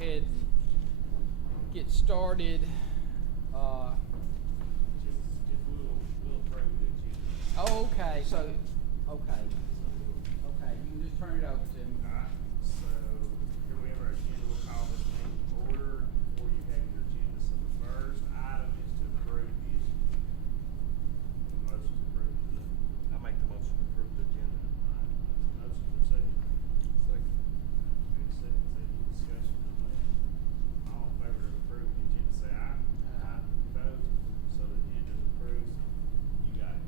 ahead and get started. We'll approve it. Oh, okay, so, okay, you can just turn it over to me. Alright, so here we have our agenda. We'll call this meeting to order. Before you have your agenda, so the first item is to approve the agenda. The motion to approve the agenda. I make the motion to approve the agenda. Alright, motion for second. Second. Any seconds, any discussion on that? All in favor of approving the agenda, say aye. Aye. Opposed? So the agenda is approved. You got it.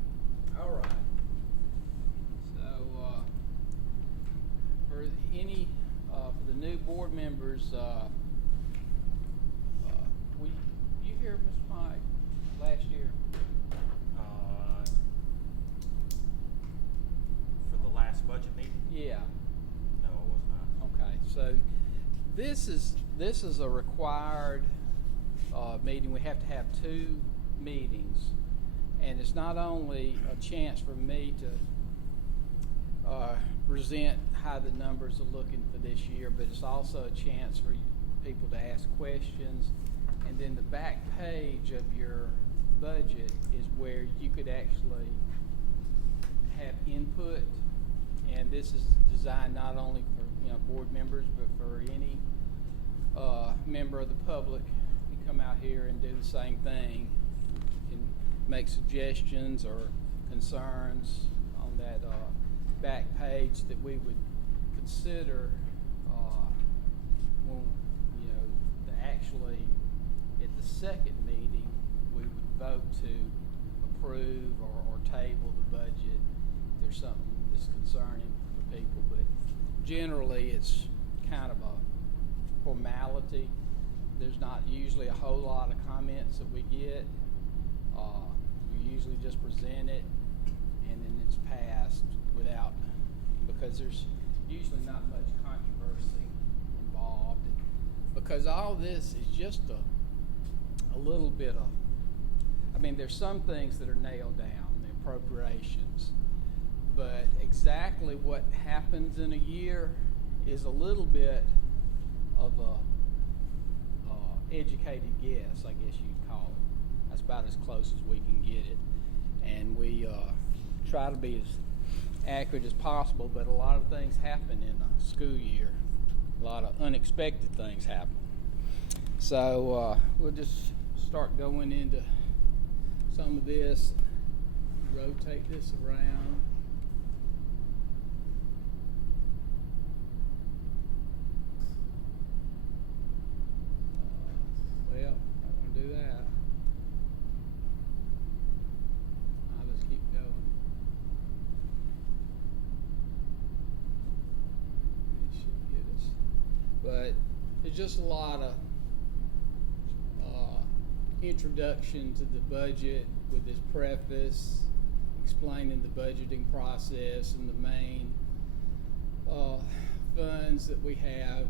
All right. So, for the new board members, you here, Mr. Mike, last year? For the last budget meeting? Yeah. No, I was not. Okay, so this is a required meeting. We have to have 2 meetings, and it's not only a chance for me to present how the numbers are looking for this year, but it's also a chance for people to ask questions. And then the back page of your budget is where you could actually have input, and this is designed not only for board members, but for any member of the public. You come out here and do the same thing. You can make suggestions or concerns on that back page that we would consider when actually at the second meeting we would vote to approve or table the budget if there's something that's concerning for people. But generally it's kind of a formality. There's not usually a whole lot of comments that we get. We usually just present it and then it's passed because there's usually not much controversy involved. Because all this is just a little bit of, there's some things that are nailed down, the appropriations, but exactly what happens in a year is a little bit of a educated guess, I guess you'd call it. That's about as close as we can get it. And we try to be as accurate as possible, but a lot of things happen in a school year. A lot of unexpected things happen. So we'll just start going into some of this. Rotate this around. Well, I'm going to do that. I'll just keep going. It should get us. But it's just a lot of introduction to the budget with this preface, explaining the budgeting process and the main funds that we have,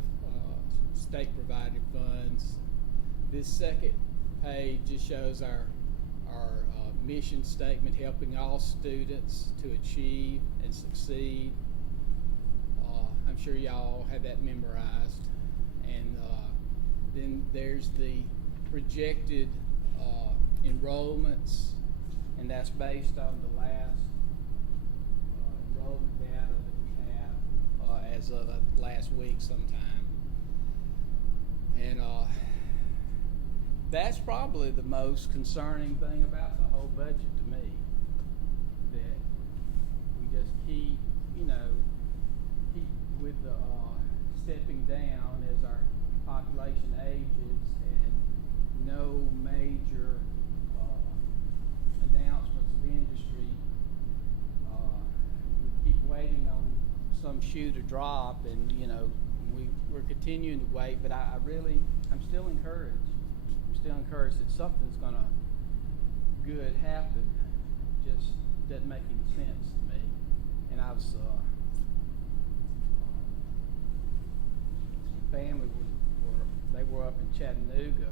state provided funds. This second page just shows our mission statement, helping all students to achieve and succeed. I'm sure y'all have that memorized. And then there's the projected enrollments, and that's based on the last enrollment data that we have as of last week sometime. And that's probably the most concerning thing about the whole budget to me, that we just keep with the stepping down as our population ages, and no major announcements of industry. We keep waiting on some shoe to drop, and we're continuing to wait. But I'm still encouraged. I'm still encouraged that something's gonna good happen. Just doesn't make any sense to me. And I was family they were up in Chattanooga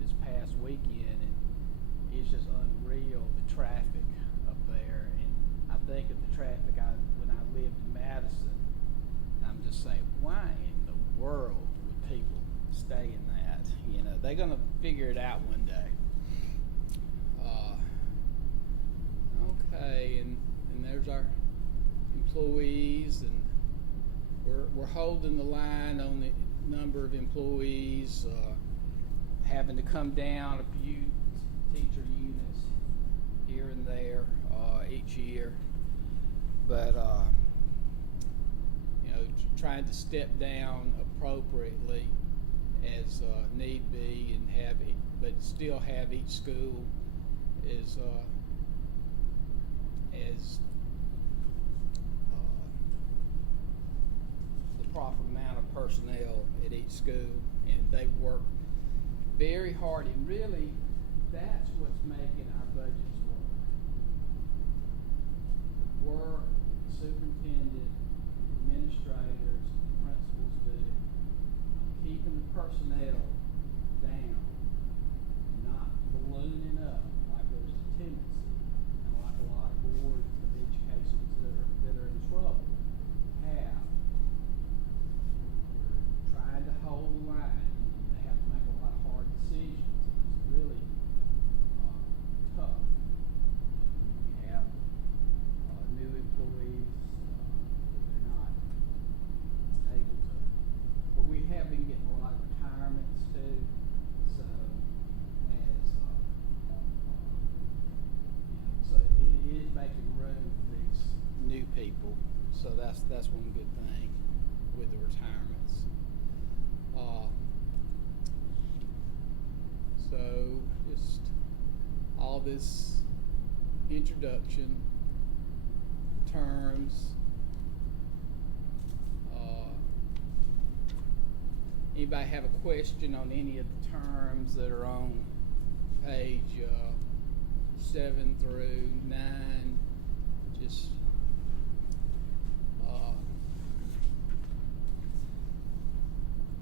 this past weekend, and it's just unreal, the traffic up there. And I think of the traffic when I lived in Madison, and I'm just saying, why in the world would people they're gonna figure it out one day. Okay, and there's our employees, and we're holding the line on the number of employees, having to come down a few teacher units here and there each year, but trying to step down appropriately as need be, and but still have each school as the proper amount of personnel at each school, and they work very hard, and really that's what's making our budgets work. Superintendent, administrators, and principals do, keeping the personnel down, not ballooning up like there's a tendency, and like a lot of boards of education that are in trouble have. We're trying to hold the line. They have to make a lot of hard decisions. It's really tough. You have new employees that they're not able to. But we have been getting a lot of retirements too. So so it is making room for these new people. So that's one good thing with the retirements. So just all this introduction, terms. Anybody have a question on any of the terms that are on page 7 through 9? Just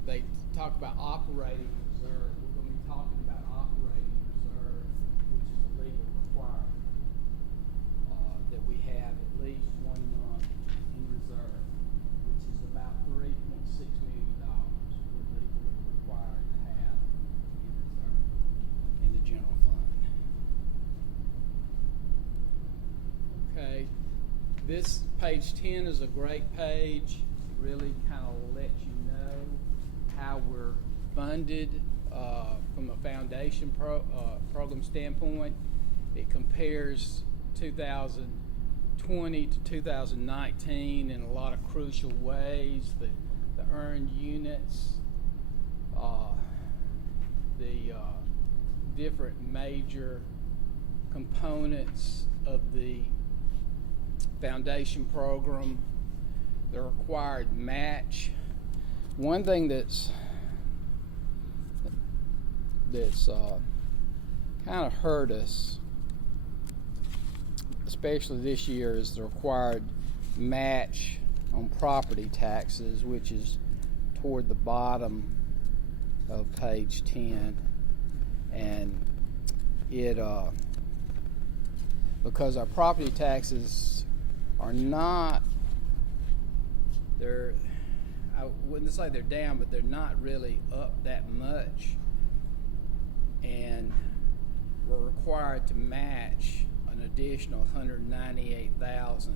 they talk about operating reserve. We're going to be talking about operating reserve, which is a legal requirement. That we have at least 1 month in reserve, which is about $3.6 million we're legally required to have in reserve in the general fund. Okay, this page 10 is a great page. It really kind of lets you know how we're funded from a foundation program standpoint. It compares 2020 to 2019 in a lot of crucial ways. The earned units, the different major components of the foundation program, the required match. One thing that's kind of hurt us, especially this year, is the required match on property taxes, which is toward the bottom of page 10. And it because our property taxes are not, I wouldn't say they're down, but they're not really up that much, and we're required to match an additional $198,000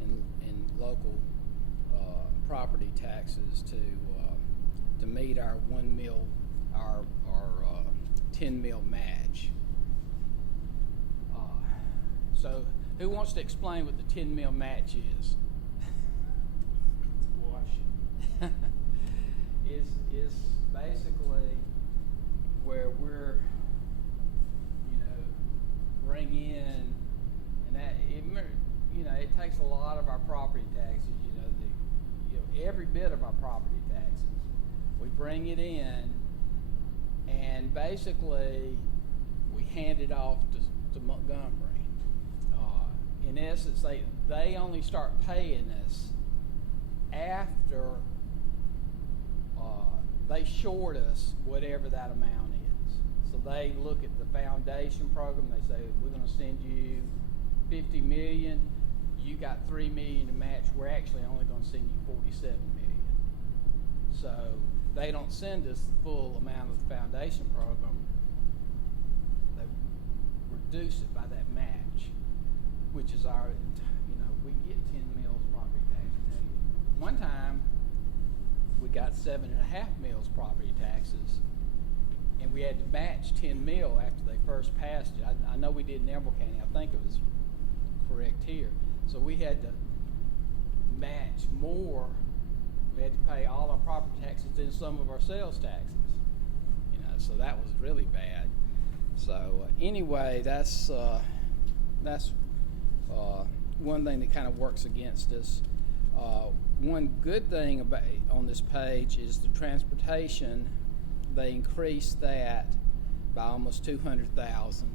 in local property taxes to meet our 1 mil, our 10 mil match. So who wants to explain what the 10 mil match is? is basically where we're, bring in, and that it takes a lot of our property taxes, every bit of our property taxes. We bring it in, and basically we hand it off to Montgomery. In essence, they only start paying us after they short us whatever that amount is. So they look at the foundation program. They say, we're going to send you $50 million. You got $3 million to match. We're actually only going to send you $47 million. So they don't send us the full amount of the foundation program. They reduce it by that match, which is our, we get 10 mills property tax. One time, we got 7.5 mills property taxes, and we had to match 10 mil after they first passed it. I know we did in Emerald County. I think it was correct here. So we had to match more. We had to pay all our property taxes and some of our sales taxes. So that was really bad. So anyway, that's one thing that kind of works against us. One good thing about on this page is the transportation. They increased that by almost 200,000,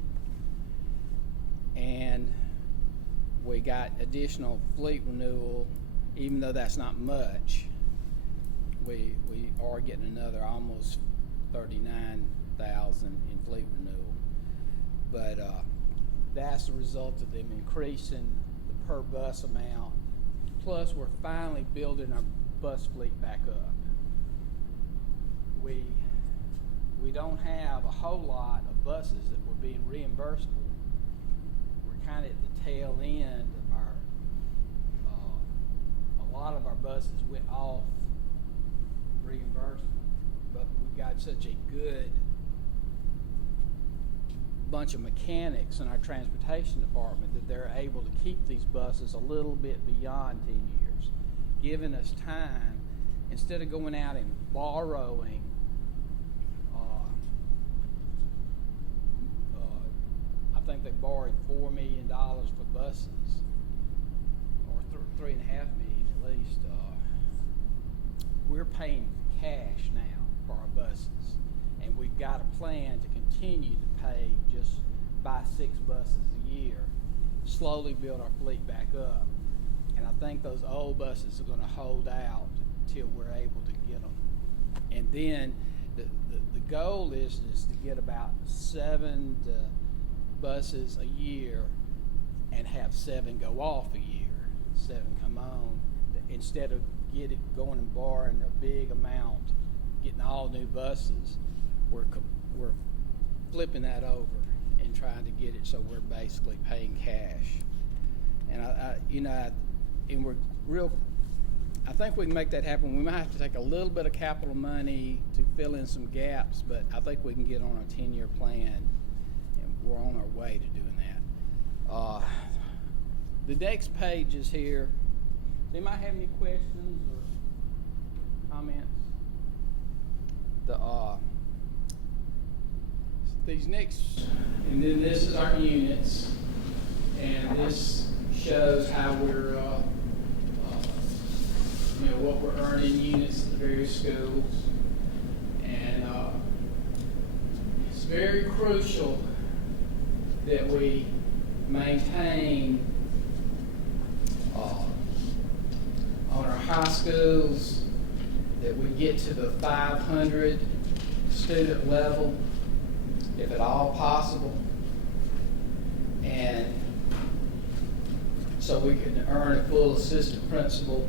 and we got additional fleet renewal. Even though that's not much, we are getting another almost 39,000 in fleet renewal. But that's the result of them increasing the per bus amount. Plus, we're finally building our bus fleet back up. We don't have a whole lot of buses that we're being reimbursed for. We're kind of at the tail end of our, a lot of our buses went off reimbursement, but we've got such a good bunch of mechanics in our transportation department that they're able to keep these buses a little bit beyond 10 years, giving us time instead of going out and borrowing. I think they borrowed $4 million for buses, or $3.5 million at least. We're paying cash now for our buses, and we've got a plan to continue to pay, just buy 6 buses a year, slowly build our fleet back up. And I think those old buses are going to hold out till we're able to get them. And then the goal is to get about 7 buses a year and have 7 go off a year, 7 come on, instead of going and borrowing a big amount, getting all new buses. We're flipping that over and trying to get it so we're basically paying cash. And I think we can make that happen. We might have to take a little bit of capital money to fill in some gaps, but I think we can get on a 10-year plan, and we're on our way to doing that. The next page is here. Does anybody have any questions or comments? These next, and then this is our units, and this shows how we're, what we're earning units at the various schools, and it's very crucial that we maintain on our high schools that we get to the 500 student level, if at all possible, and so we can earn a full assistant principal.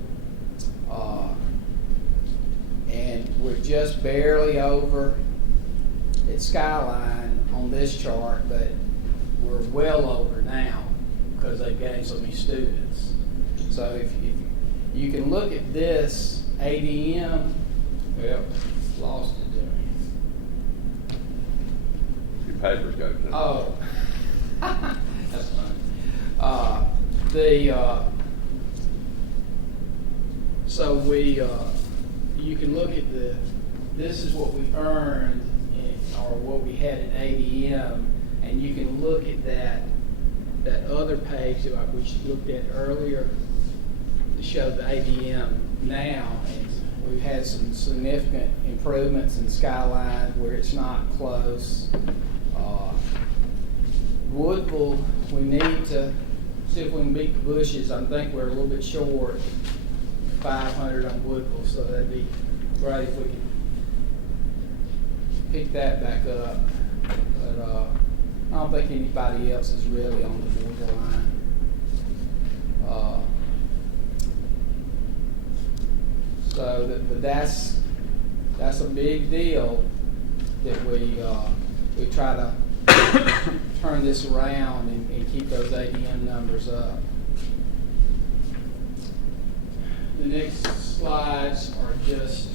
And we're just barely over at Skyline on this chart, but we're well over now because they've gained so many students. So if you can look at this ADM, well, lost it there. Your papers go to. Oh, that's funny. You can look at this is what we earned or what we had at ADM, and you can look at that other page that we looked at earlier to show the ADM now. And we've had some significant improvements in Skyline where it's not close. Woodville, we need to see if we can beat the Bushes. I think we're a little bit short, 500 on Woodville, so that'd be great if we could pick that back up. But I don't think anybody else is really on the borderline. that's a big deal that we try to turn this around and keep those ADM numbers up. The next slides are just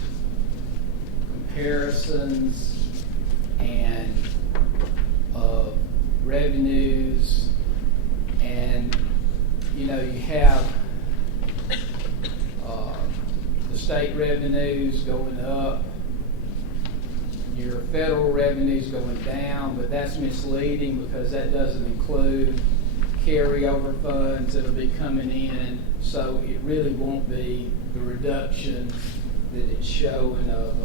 comparisons and of revenues, and you know, you have the state revenues going up, your federal revenues going down, but that's misleading because that doesn't include carryover funds that'll be coming in, so it really won't be the reduction that it's showing of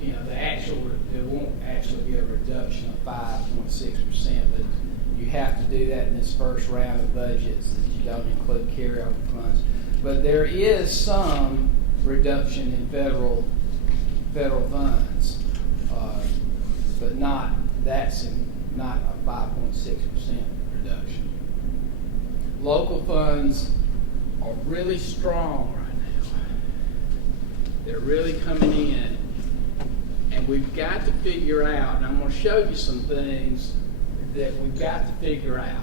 you know, there won't actually be a reduction of 5.6%, but you have to do that in this first round of budgets that you don't include carryover funds. But there is some reduction in federal funds, but not a 5.6% reduction. Local funds are really strong right now. They're really coming in, and we've got to figure out, and I'm going to show you some things that we've got to figure out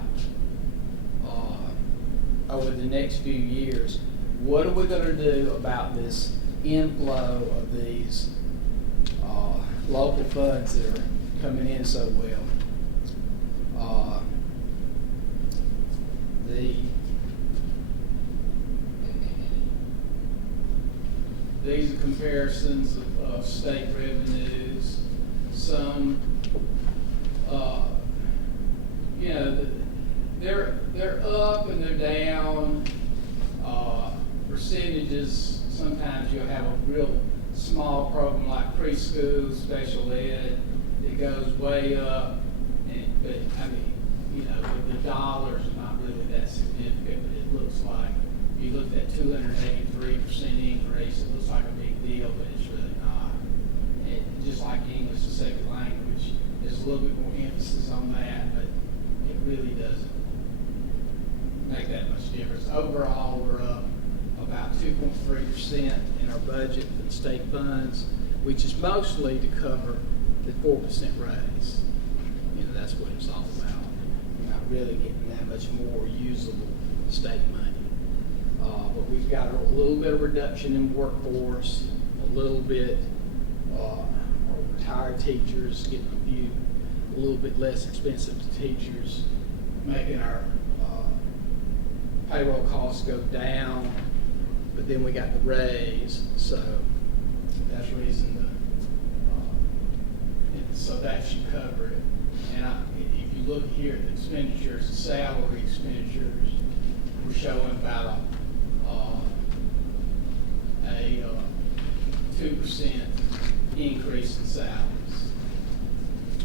over the next few years. What are we going to do about this inflow of these local funds that are coming in so well? These are comparisons of state revenues. Some, you know, they're up and they're down. Percentages, sometimes you'll have a real small program like preschool, special ed, it goes way up, but I mean, you know, the dollars are not really that significant, but it looks like, you looked at 283% increase, it looks like a big deal, but it's really not. Just like English as a second language, there's a little bit more emphasis on that, but it really doesn't make that much difference. Overall, we're up about 2.3% in our budget for the state funds, which is mostly to cover the 4% raise. You know, that's what it's all about. We're not really getting that much more usable state money. But we've got a little bit of reduction in workforce, a little bit retired teachers, getting a little bit less expensive teachers, making our payroll costs go down. But then we got the raise, so that's the reason so that should cover it. And if you look here at the expenditures, the salary expenditures, we're showing about a 2% increase in salaries.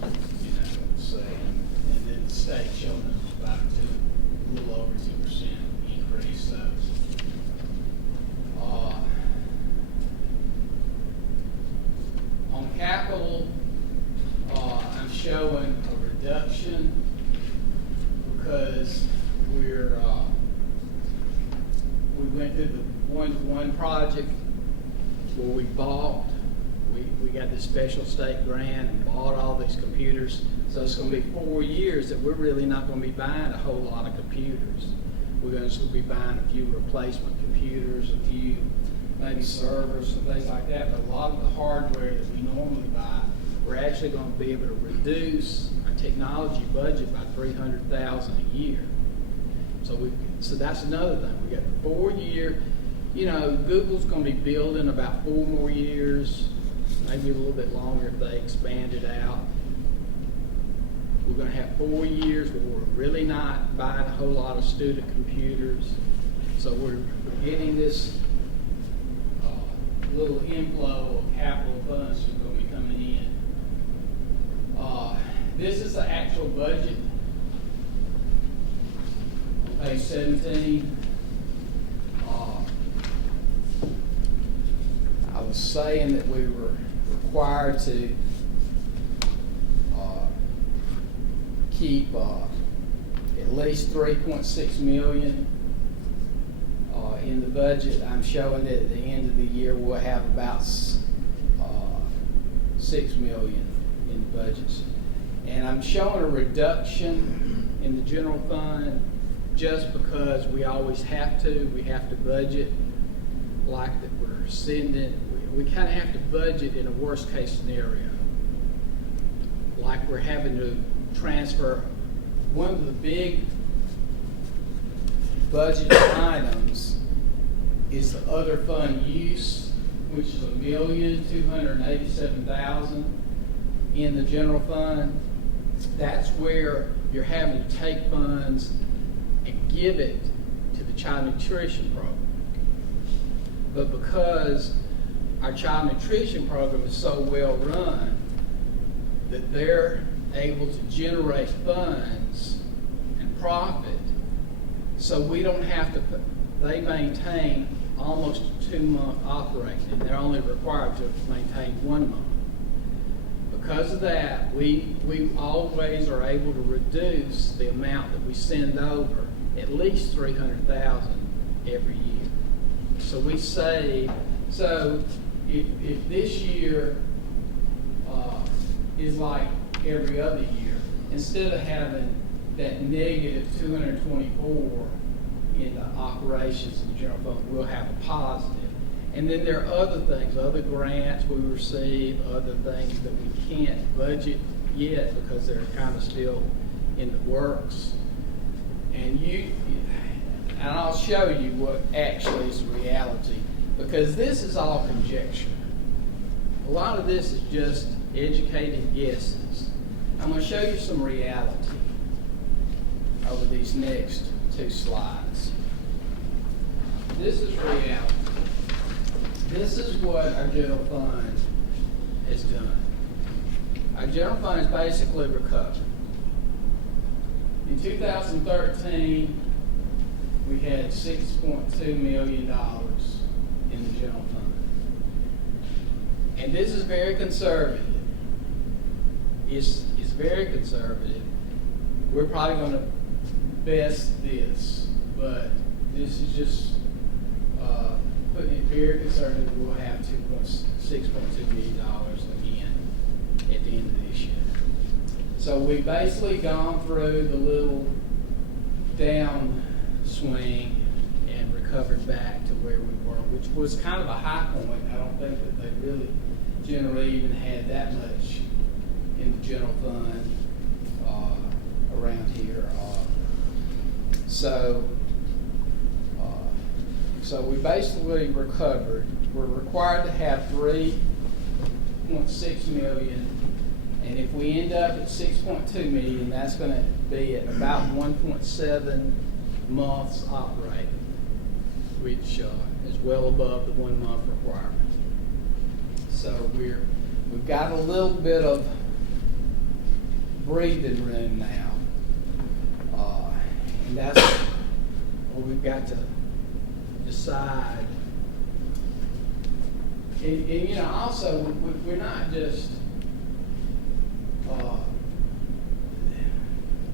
You know, so, and then the state showing us about a little over 2% increase. So. On capital, I'm showing a reduction because we went through the one-to-one project where we got this special state grant and bought all these computers. So it's going to be 4 years that we're really not going to be buying a whole lot of computers. We're going to be buying a few replacement computers, a few maybe servers and things like that, but a lot of the hardware that we normally buy, we're actually going to be able to reduce our technology budget by $300,000 a year. So that's another thing. We got the 4 year. You know, Google's going to be building about 4 more years, maybe a little bit longer if they expand it out. We're going to have 4 years where we're really not buying a whole lot of student computers. So we're getting this little inflow of capital funds that's going to be coming in. This is the actual budget on page 17. I was saying that we were required to keep at at least 3.6 million in the budget. I'm showing that at the end of the year, we'll have about 6 million in the budgets. And I'm showing a reduction in the general fund just because we always have to. We have to budget like that we're sending. We kind of have to budget in a worst case scenario. Like we're having to transfer one of the big budget items is the other fund use, which is $1,287,000 in the general fund. That's where you're having to take funds and give it to the child nutrition program. But because our child nutrition program is so well run that they're able to generate funds and profit, so we don't have to, they maintain almost a 2-month operating, and they're only required to maintain 1 month. Because of that, we always are able to reduce the amount that we send over at least $300,000 every year. So we save. So if this year is like every other year, instead of having that negative 224 in the operations in the general fund, we'll have a positive. And then there are other things, other grants we receive, other things that we can't budget yet because they're kind of still in the works. And I'll show you what actually is reality, because this is all conjecture. A lot of this is just educated guesses. I'm going to show you some reality over these next 2 slides. This is reality. This is what our general fund has done. Our general fund is basically recovered. In 2013, we had $6.2 million in the general fund. And this is very conservative. It's very conservative. We're probably going to best this, but this is just putting it very conservative. We'll have $6.2 million again at the end of this year. So we've basically gone through the little downswing and recovered back to where we were, which was kind of a high point. I don't think that they really generally even had that much in the general fund around here. So we basically recovered. We're required to have $3.6 million, and if we end up at $6.2 million, that's going to be at about 1.7 months operating, which is well above the 1 month requirement. So we've got a little bit of breathing room now, and that's what we've got to decide. And also, we're not just,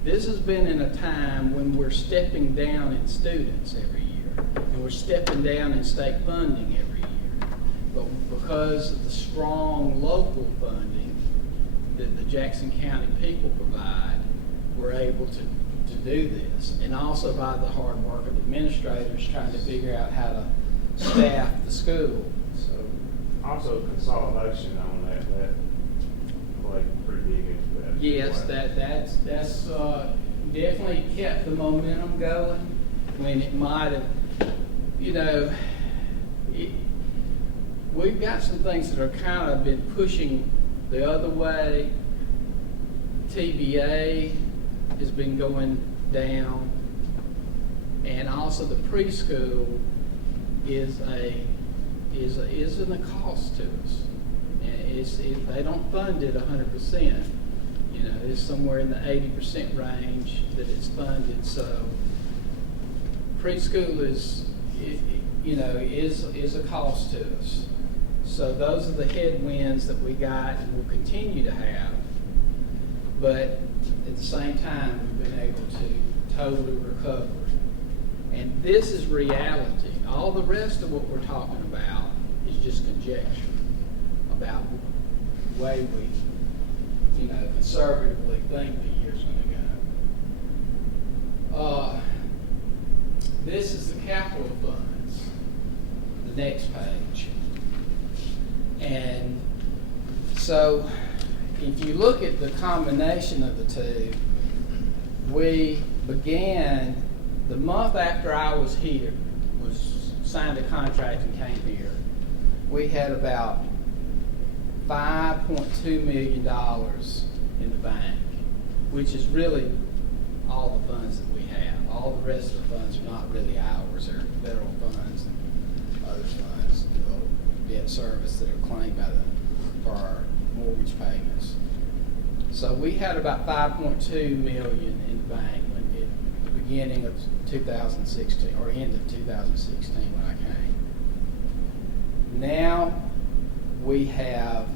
this has been in a time when we're stepping down in students every year, and we're stepping down in state funding every year. But because of the strong local funding that the Jackson County people provide, we're able to do this. And also by the hard work of the administrators trying to figure out how to staff the school. So Also consolidation on that played pretty big into that. yes, that's definitely kept the momentum going when it might have, we've got some things that are kind of been pushing the other way. TBA has been going down, and also the preschool is a cost to us. And they don't fund it 100%. It's somewhere in the 80% range that it's funded. So preschool is a cost to us. So those are the headwinds that we got and will continue to have. But at the same time, we've been able to totally recovered. And this is reality. All the rest of what we're talking about is just conjecture about the way we, conservatively think the year's gonna go. This is the capital funds, the next page. And so if you look at the combination of the two, we began the month after I was here, signed a contract and came here. We had about $5.2 million in the bank, which is really all the funds that we have. All the rest of the funds are not really ours. They're federal funds and other funds, debt service that are claimed for our mortgage payments. So we had about $5.2 million in the bank at the beginning of 2016, or end of 2016 when I came. Now we have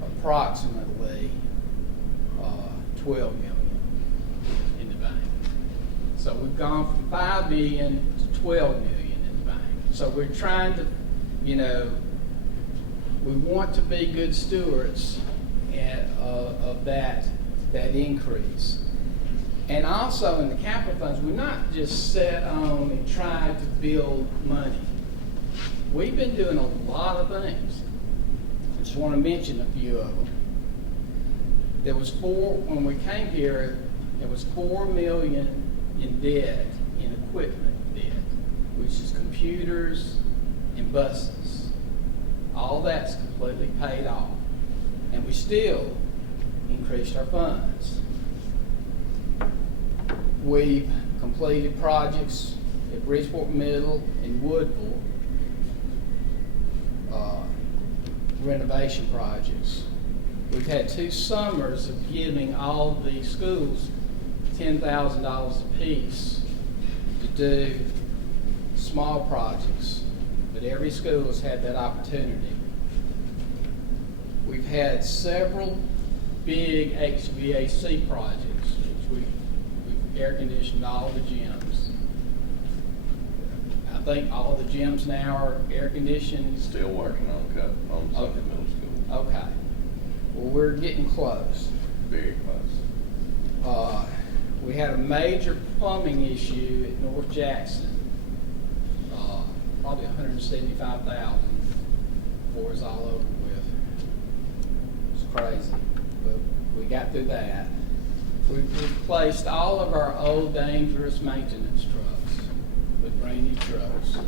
approximately 12 million in the bank. So we've gone from 5 million to 12 million in the bank. So we're trying to, we want to be good stewards of that increase. And also in the capital funds, we're not just set on and try to build money. We've been doing a lot of things. I just want to mention a few of them. There was when we came here, there was $4 million in debt, in equipment debt, which is computers and buses. All that's completely paid off. And we still increased our funds. We've completed projects at Bridgeport Middle and Woodville, renovation projects. We've had 2 summers of giving all the schools $10,000 apiece to do small projects, but every school has had that opportunity. We've had several big HVAC projects, which we've air conditioned all the gyms. I think all the gyms now are air conditioned. Still working on Sutton Middle School. Okay. Well, we're getting close. Very close. We had a major plumbing issue at North Jackson. Probably $175,000 before it's all over with. It's crazy, but we got through that. We've replaced all of our old dangerous maintenance trucks with brand new trucks.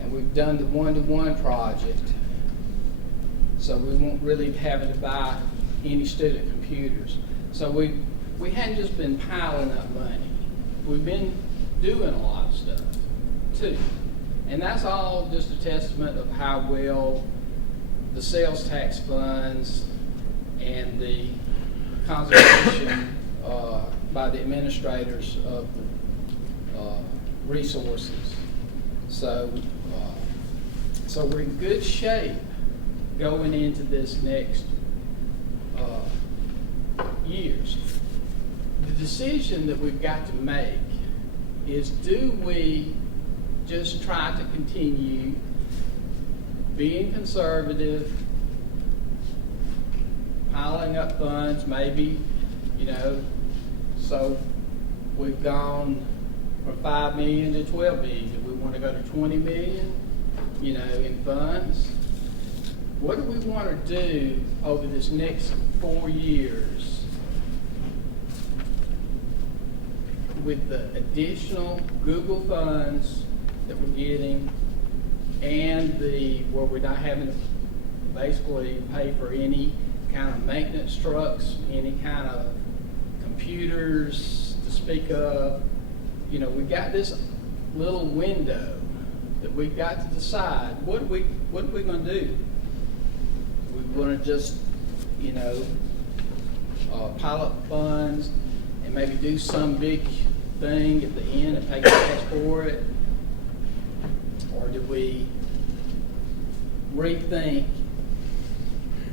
And we've done the one-to-one project, so we won't really be having to buy any student computers. So we hadn't just been piling up money. We've been doing a lot of stuff, too. And that's all just a testament of how well the sales tax funds and the conservation by the administrators of the resources. So we're in good shape going into this next years. The decision that we've got to make is, do we just try to continue being conservative, piling up funds, maybe, so we've gone from 5 million to 12 million. Do we want to go to 20 million, in funds? What do we want to do over this next 4 years with the additional Google funds that we're getting and where we're not having to basically pay for any kind of maintenance trucks, any kind of computers to speak of? We've got this little window that we've got to decide, what are we going to do? We're going to just, pile up funds and maybe do some big thing at the end and pay cash for it? Or do we rethink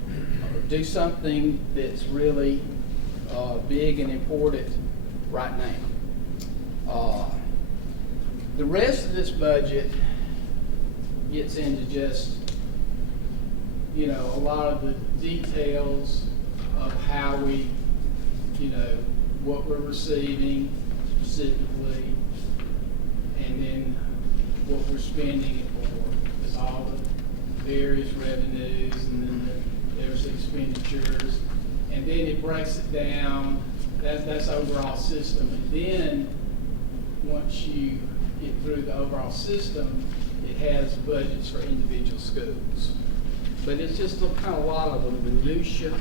or do something that's really big and important right now. The rest of this budget gets into just, you know, a lot of the details of how we, you know, what we're receiving specifically, and then what we're spending it for, is all the various revenues, and then there's expenditures, and then it breaks it down. That's overall system, and then once you get through the overall system, it has budgets for individual schools. But it's just kind of a lot of the minutia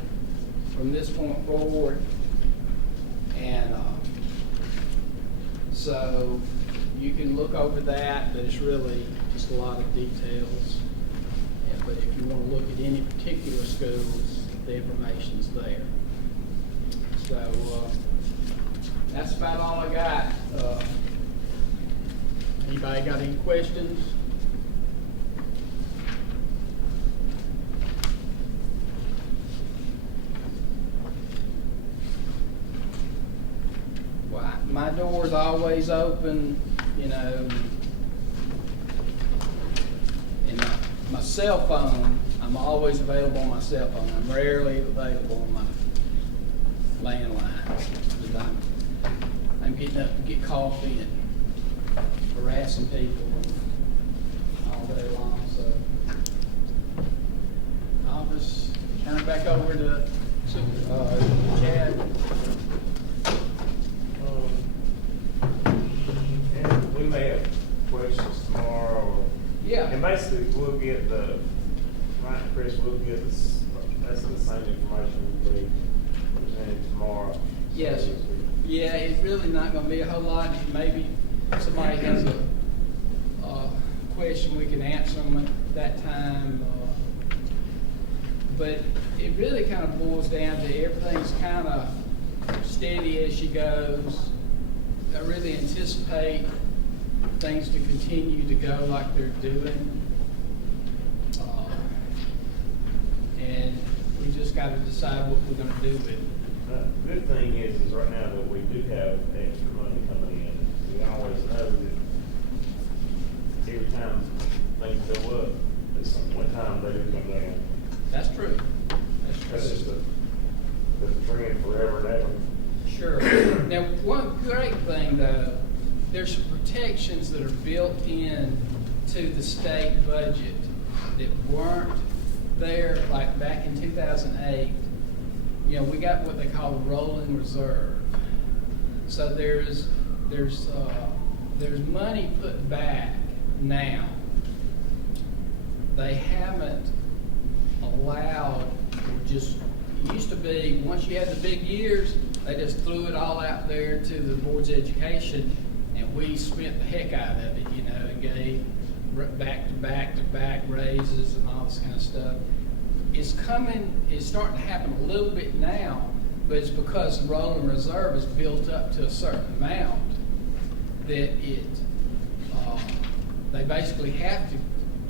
from this point forward, and so you can look over that, but it's really just a lot of details. But if you want to look at any particular schools, the information's there. So that's about all I got. Anybody got any questions? Well, my door's always open, you know. And my cell phone, I'm always available on my cell phone. I'm rarely available on my landline, because I'm getting up to get coffee and harassing people all day long. So I'll just turn it back over to Chad. And we may have questions tomorrow. Yeah. And basically, we'll get Ryan and Chris, we'll get that's the same information we'll be presented tomorrow. Yes. So Yeah, it's really not gonna be a whole lot. Maybe somebody has a question, we can answer them at that time. But it really kind of boils down to everything's kind of steady as she goes. I really anticipate things to continue to go like they're doing. And we just got to decide what we're going to do with it. The good thing is right now that we do have extra money coming in. We always know that every time things go up, at some point in time they do come down. That's true. That's just the trend forever and ever. Sure. Now, one great thing though, there's some protections that are built in to the state budget that weren't there like back in 2008. You know, we got what they call a rolling reserve. So there's money put back now. They haven't allowed, just, it used to be, once you had the big years, they just threw it all out there to the board's education, and we spent the heck out of it, you know, and gave back to back to back raises and all this kind of stuff. It's starting to happen a little bit now, but it's because the rolling reserve is built up to a certain amount that they basically have to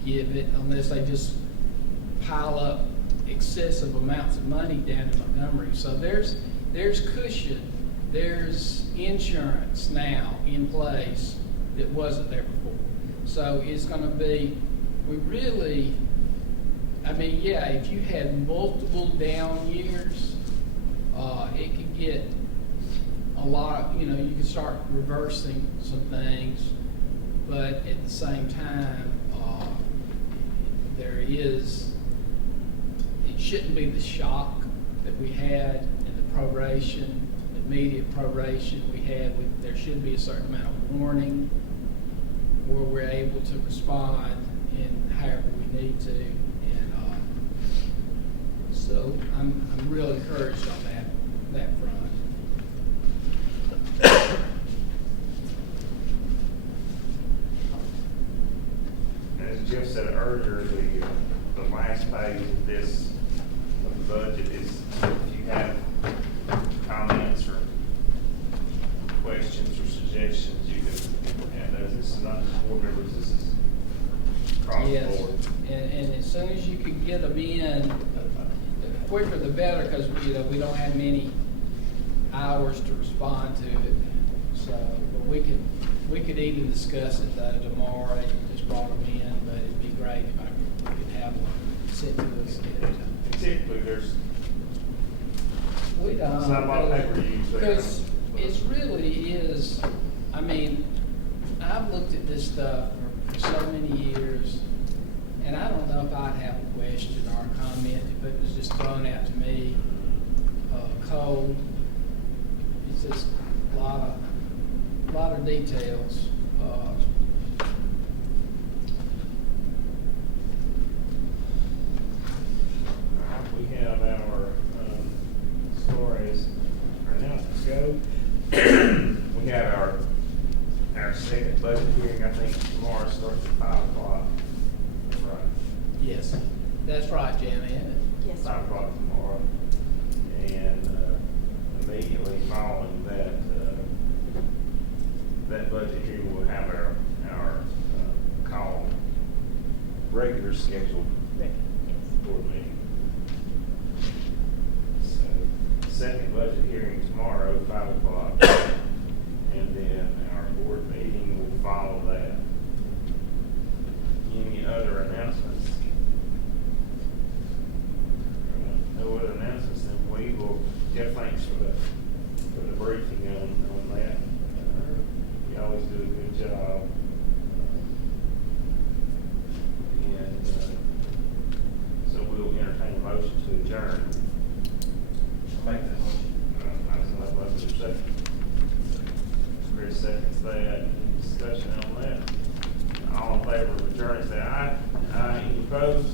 give it unless they just pile up excessive amounts of money down in Montgomery. So there's cushion, there's insurance now in place that wasn't there before. So it's going to be, yeah, if you had multiple down years, it could get a lot, you know, you could start reversing some things, but at the same time, it shouldn't be the shock that we had in the probation, the immediate probation we had. There should be a certain amount of warning where we're able to respond in however we need to. So I'm real encouraged on that front. As Jeff said earlier, the last page of the budget is, if you have comments or questions or suggestions, you can add those. This is not just board members, this is across the Yes, board. and as soon as you can get them in, the quicker the better, because we don't have many hours to respond to it. So, but we could even discuss it though tomorrow. You just brought them in, but it'd be great if we could have them sit to us. Typically, there's We don't. It's not a lot of paper used there. Because it really is, I mean, I've looked at this stuff for so many years, and I don't know if I'd have a question or a comment if it was just thrown out to me, cold. It's just a lot of details. We have our, as far as our announcements go, we have our second budget hearing, I think tomorrow starts at 5 o'clock. Right. Yes, that's right, Jamie, isn't it? Yes, sir. 5 o'clock tomorrow. And immediately following that, that budget hearing, we'll have our call, regular scheduled Rick, yes. board meeting. So, second budget hearing tomorrow, 5 o'clock, and then our board meeting will follow that. Any other announcements? No other announcements, then we will, Jeff, thanks for the briefing on that. You always do a good job. And so we'll entertain a motion to adjourn. Make that motion. I was gonna let Lester second. Chris seconds that. Any discussion on that? All in favor of adjourning, say aye. Aye. Any opposed?